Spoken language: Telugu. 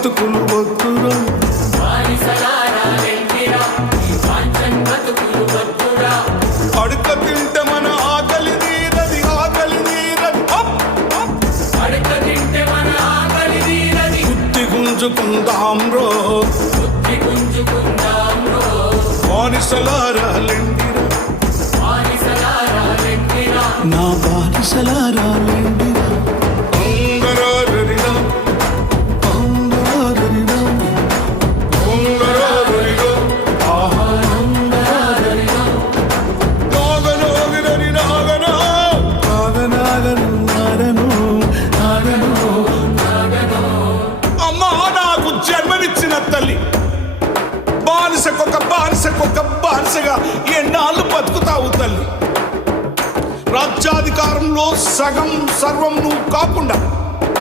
బతుకులు వద్దురా, అడుక తింటే మన ఆకలి తీరది, ఆకలి తీరది. బుద్ధి గుంజుకుందాం రో, బానిసలారా లెండిరా, నా బానిసలారా లెండిరా. అంగరారరిరా, అంగరారరిరా, అంగరారరిరా, ఆహా అంగరారరిరా. నాగనాగరరి నాగనా, నాగనాగరు నాగను, నాగను, నాగను. అమ్మా నాకు జన్మనిచ్చిన తల్లి, బానిసకొక బానిసగా ఎన్నాళ్ళు బతుకుతావు తల్లి? రాజ్యాధికారంలో సగం సర్వం నువ్వు కాకుండా